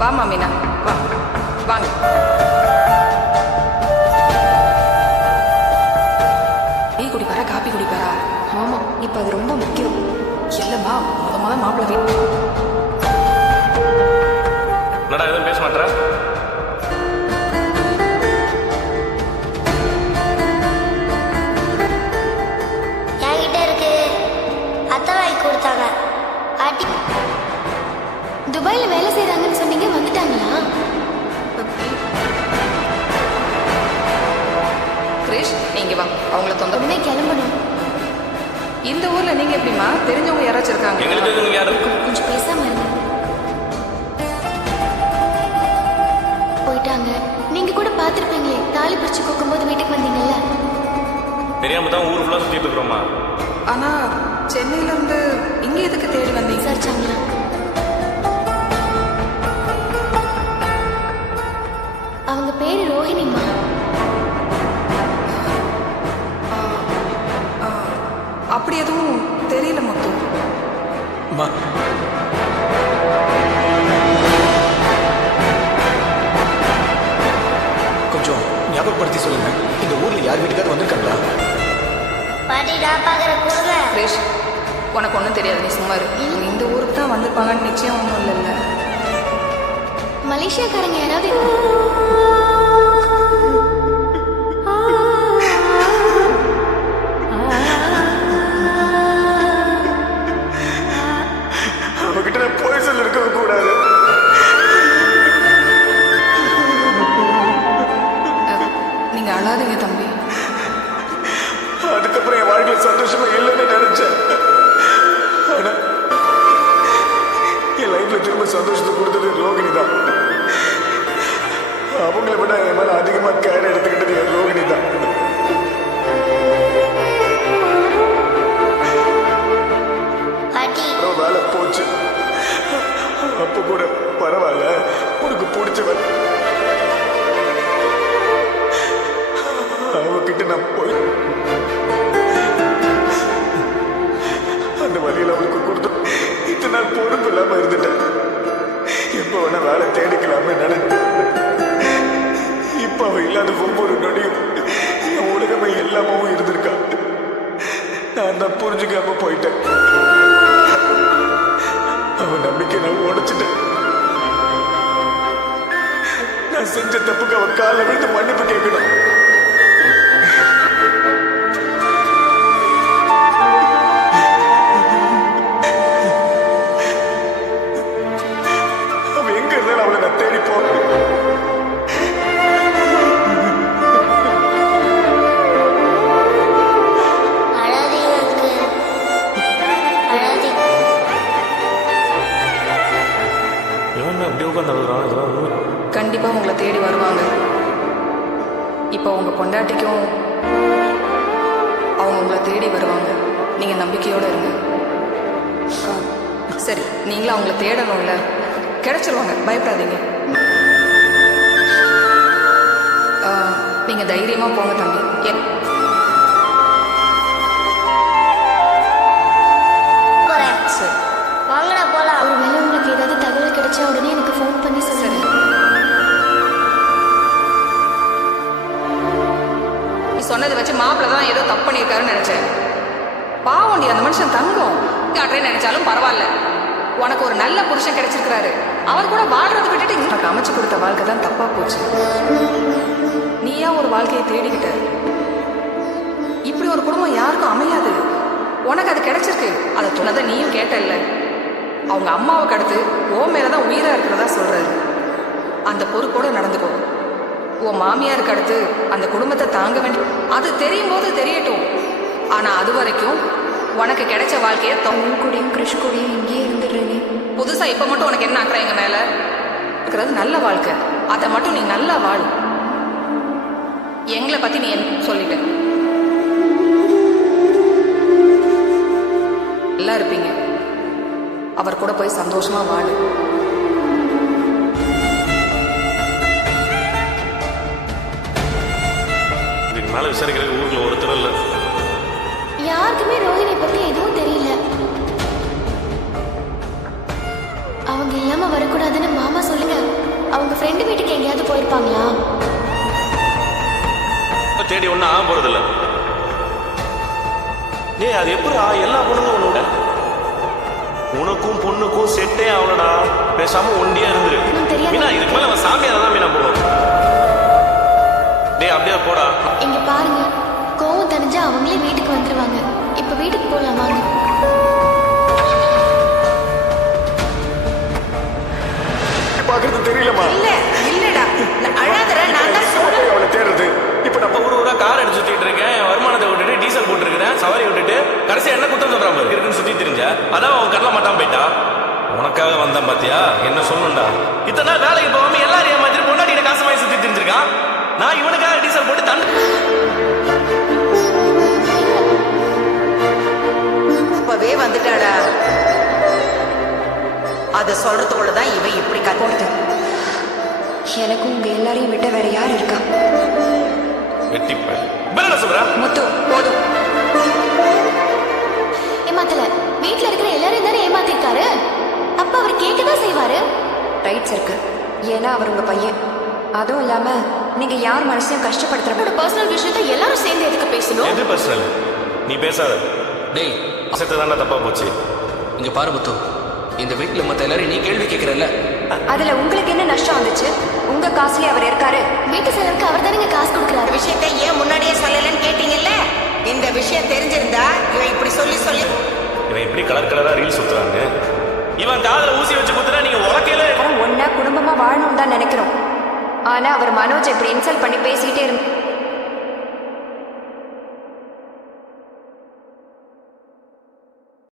வாமா மீனா, வா வாங்க. டீ குடிப்பாரா காப்பி குடிப்பாரா? ஆமா, இப்ப அது ரொம்ப முக்கியம். இல்லம்மா, முத மாப்பிள்ளை வீட்டு. என்னடா எதுவும் பேச மாட்டேற? என்கிட்ட இருக்கு. அத்தை வாங்கி கொடுத்தாங்க. பாட்டி துபாயில வேலை செய்யறாங்கன்னு சொன்னீங்க, வந்துட்டாங்களா? கிரேஷ், நீங்க வா, அவங்கள தொந்தரவு. உடனே கிளம்பணும். இந்த ஊர்ல நீங்க எப்படிமா? தெரிஞ்சவங்க யாராச்சும் இருக்காங்க? எங்களுக்கு யாரு? கொஞ்சம் பேசாம இருங்க. போயிட்டாங்க. நீங்க கூட பாத்திருப்பீங்களே, தாலி பிரிச்சு கோக்கும்போது வீட்டுக்கு வந்தீங்கல்ல. தெரியாம தான் ஊர் ஃபுல்லா சுத்திட்டு இருக்கிறோமா. ஆனா சென்னையில இருந்து இங்க எதுக்கு தேடி வந்தீங்க? விசாரிச்சாங்களா? அவங்க பேரு ரோஹிணிமா. அப்படி எதுவும் தெரியல முத்து. கொஞ்சம் ஞாபகப்படுத்தி சொல்லுங்க, இந்த ஊர்ல யார் வீட்டுக்காவது வந்திருக்காங்களா? பாட்டி நான் பாக்குற கொடுங்க. கிரேஷ், உனக்கு ஒன்றும் தெரியாது, நீ சும்மா இரு. இந்த ஊருக்கு தான் வந்திருப்பாங்கன்னு நிச்சயம் ஒன்றும் இல்லைல்ல. மலேசியாக்காரங்க யாராவது அவகிட்ட நான் போய் சொல்ல இருக்க கூடாது. நீங்க அழாதீங்க தம்பி. அதுக்கப்புறம் என் வாழ்க்கையில சந்தோஷமா இல்லைன்னு நினைச்சேன். ஆனா என் லைஃப்ல திரும்ப சந்தோஷத்தை கொடுத்தது ரோகிணி தான். அவங்கள விட என் மேல அதிகமா கேர் எடுத்துக்கிட்டது என் ரோகிணி தான். பாட்டி வேலை போச்சு. அப்ப கூட பரவாயில்ல, உனக்கு பிடிச்சவன் அவகிட்ட நான் போய் அந்த வழியில் அவளுக்கு கொடுத்து இத்தனை நாள் பொறுப்பு இல்லாம இருந்துட்டேன். எப்ப வேணா வேலை தேடிக்கலாமே நினைத்தேன். இப்ப அவ இல்லாத ஒவ்வொரு நொடியும் என் உலகமே எல்லாமும் இருந்திருக்கா. நான் தான் புரிஞ்சுக்காம போயிட்டேன். அவன் நம்பிக்கை நான் உடைச்சிட்டேன். நான் செஞ்ச தப்புக்கு அவன் காலில் விழுந்து மன்னிப்பு கேட்கணும். அவன் எங்க இருந்தாலும் அவளை நான் தேடி போறேன். அழாதீங்க அங்கிள். அழாதீங்க. இவன் அப்படியே உட்காந்து அழுகுறான். இதெல்லாம் கண்டிப்பா உங்களை தேடி வருவாங்க. இப்போ உங்க பொண்டாட்டிக்கும் அவங்க உங்களை தேடி வருவாங்க. நீங்க நம்பிக்கையோட இருங்க. சரி, நீங்களும் அவங்கள தேடணும்ல, கிடைச்சிருவாங்க, பயப்படாதீங்க. நீங்க தைரியமா போங்க தம்பி. போறேன். சரி வாங்கடா போலாம். ஒருவேளை உங்களுக்கு ஏதாவது தகவல் கிடைச்சா உடனே எனக்கு ஃபோன் பண்ணி சொல்லுங்க. நீ சொன்னதை வச்சு மாப்பிள்ள தான் ஏதோ தப்பு பண்ணியிருக்காருன்னு நினைச்சேன். பாவண்டி, அந்த மனுஷன் தங்கம் காட்டுறேன்னு நினைச்சாலும் பரவாயில்ல. உனக்கு ஒரு நல்ல புருஷன் கிடைச்சிருக்கிறாரு. அவர் கூட வாழ்றதை விட்டுட்டு உனக்கு அமைச்சு கொடுத்த வாழ்க்கை தான் தப்பா போச்சு. நீயா ஒரு வாழ்க்கையை தேடிக்கிட்ட. இப்படி ஒரு குடும்பம் யாருக்கும் அமையாது. உனக்கு அது கிடைச்சிருக்கு. அதை சொன்னதை நீயும் கேட்டல்ல. அவங்க அம்மாவுக்கு அடுத்து ஓ மேலதான் உயிரா இருக்கிறதா சொல்றாரு. அந்த பொறுப்போட நடந்துக்கோ. உன் மாமியாருக்கு அடுத்து அந்த குடும்பத்தை தாங்க வேண்டிய அது தெரியும் போது தெரியட்டும். ஆனா அது வரைக்கும் உனக்கு கிடைச்ச வாழ்க்கையை கூடயும் கிருஷ் கூடயும் இங்கேயே இருந்துடுறேனே. புதுசா இப்ப மட்டும் உனக்கு என்ன ஆக்குற எங்க மேல இருக்கிறது நல்ல வாழ்க்கை. அதை மட்டும் நீ நல்லா வாழு. எங்களை பத்தி நீ என்ன சொல்லிட்ட? நல்லா இருப்பீங்க. அவர் கூட போய் சந்தோஷமா வாழு. இதுக்கு மேல விசாரிக்கிறது ஊருக்குள்ள ஒருத்தர் இல்லை. யாருக்குமே ரோஹிணி பத்தி எதுவும் தெரியல. அவங்க இல்லாம வரக்கூடாதுன்னு மாமா சொல்லுங்க. அவங்க ஃப்ரெண்டு வீட்டுக்கு எங்கேயாவது போயிருப்பாங்களா? தேடி ஒன்றும் ஆக போறதில்ல. ஏய் அது எப்படா எல்லா பொண்ணுங்க உன்னோட உனக்கும் பொண்ணுக்கும் செட்டே ஆகலடா. பேசாம ஒண்டியா இருந்துரு. எனக்கு தெரியாது. மீனா இதுக்கு மேல அவன் சாமியார தான் மீனா போடும். டேய் அப்படியே போடா. இங்க பாருங்க, கோவம் தணிஞ்சா அவங்களே வீட்டுக்கு வந்துருவாங்க. இப்ப வீட்டுக்கு போலாம் வாங்க. பாக்குறது தெரியலமா? இல்லடா அழாதடா. நான் தான் சொல்றேன். அவளை தேடுறது. இப்ப நம்ம ஊர் ஊரா கார் அடிச்சு சுத்திட்டு இருக்கேன். வருமானத்தை விட்டுட்டு டீசல் போட்டுருக்கிறேன். சவாரி விட்டுட்டு கடைசி என்ன குத்தம் சொல்றான் பாரு. இருக்குன்னு சுத்தி தெரிஞ்ச அதான் அவன் கடல மாட்டான் போயிட்டா. உனக்காக வந்தான் பாத்தியா? என்ன சொல்லணும்டா? இத்தனை நாள் வேலைக்கு போகாம எல்லாரும் ஏமாத்திட்டு பொண்டாட்டி காசு வாங்கி சுத்தி தெரிஞ்சிருக்கான். நான் இவனுக்காக டீசல் போட்டு தன் இப்பவே வந்துட்டாடா. அத சொல்றதுக்குள்ளதான் இவன் இப்படி கத்து. எனக்கும் உங்க எல்லாரையும் விட்ட வேற யார் இருக்கா? வெட்டிப்பேன். என்ன சொல்ற? முத்து போதும். ஏமாத்தல. வீட்டுல இருக்கிற எல்லாரையும் தானே ஏமாத்திருக்காரு. அப்ப அவர் கேட்கதான் செய்வாரு. ரைட்ஸ் இருக்கு. ஏன்னா அவர் உங்க பையன். அதுவும் இல்லாம நீங்க யார் மனசையும் கஷ்டப்படுத்துற என்னோட பர்சனல் விஷயத்தை எல்லாரும் சேர்ந்து எதுக்கு பேசணும்? எது பர்சனல்? நீ பேசாத. டேய் அசத்து தானே தப்பா போச்சு. இங்க பாரு முத்து, இந்த வீட்டுல மத்த எல்லாரும் நீ கேள்வி கேட்கறல்ல. அதுல உங்களுக்கு என்ன நஷ்டம் வந்துச்சு? உங்க காசுலயே அவர் இருக்காரு. வீட்டு செலவுக்கு அவர் தானே காசு கொடுக்குறாரு. விஷயத்தை ஏன் முன்னாடியே சொல்லலன்னு கேட்டீங்கல்ல? இந்த விஷயம் தெரிஞ்சிருந்தா இவன் இப்படி சொல்லி சொல்லி இவன் எப்படி கலர் கலரா ரீல் சுத்துறாங்க. இவன் காதுல ஊசி வச்சு குத்துறா. நீங்க உலக்கையில ஒன்னா குடும்பமா வாழணும்னு தான் நினைக்கிறோம். ஆனா அவர் மனோஜ் இப்படி இன்சல்ட் பண்ணி பேசிக்கிட்டே இருந்து